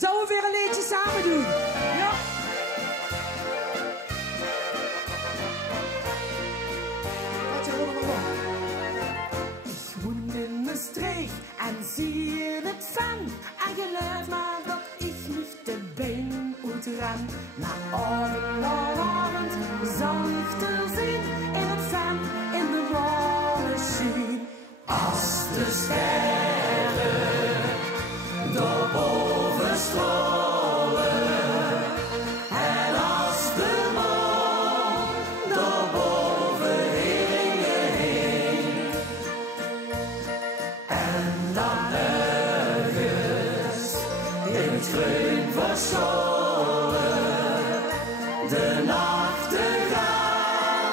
Zouden we weer een liedje samen doen? Ja. Ich wohne in Maastricht und sehe nicht fern. Und geloof maar dat ich nicht der bin und ran. Nach Abend zal ich er zien in het Fern, in de Maschine. Als de sterren daarboven stralen en als de maan daarboven hingen heen en dan ergens in het groen verscholen de nachtegaal,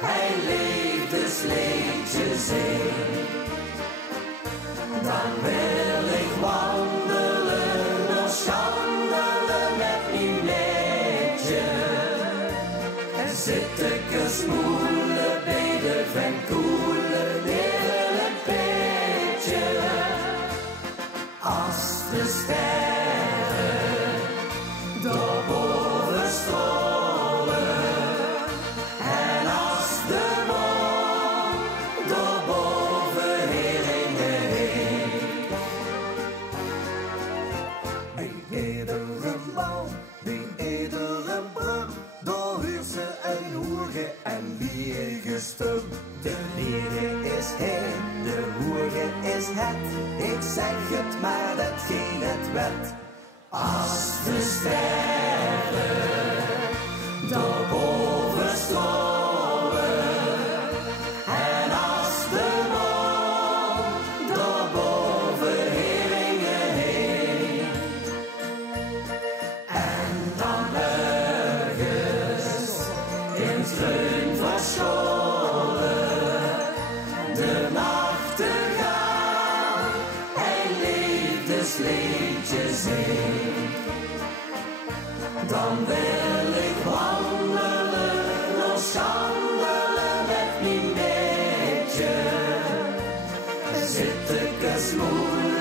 hij liefdesliedjes zingt. Dan wil ik wandelen of schandelen met mijn netje. En zit ik een smoelen bij de venkoelen in een beetje. Als de sterren daarboven stralen en als de maan daarboven hingen heen. Bij iedere brug, daar hoort ze een hoerge en liege stem. De liege is hij, de hoerge is het. Ik zeg het maar, dat geen het wet. Als de sterren daarboven stralen en als de maan daarboven hingen heen en dan ergens in het groen verscholen de nachtegaal, hij liefdesliedjes zingt. Dan wil ik wandelen of schandelen met mijn beetje. Zit ik een smoel